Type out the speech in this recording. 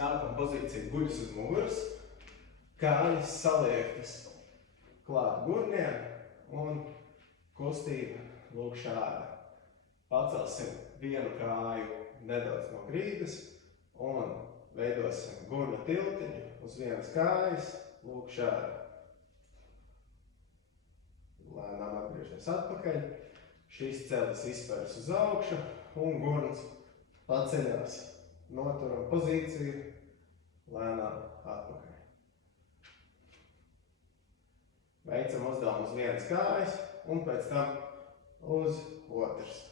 Sākam pozīcija guļas uz muguras, kājas saliektas klāt gurniem un kustība lūk šāda. Pacelsim vienu kāju nedaudz no grīdas un veidosim gurna tiltiņu uz vienas kājas, lūk šāda. Lēnām atgriežamies atpakaļ, šīs celis izspērs uz augšu un gurns paceļās. Noturam pozīciju, lēnām atpakaļ. Veicam uzdevumu uz vienas kājas un pēc tam uz otras.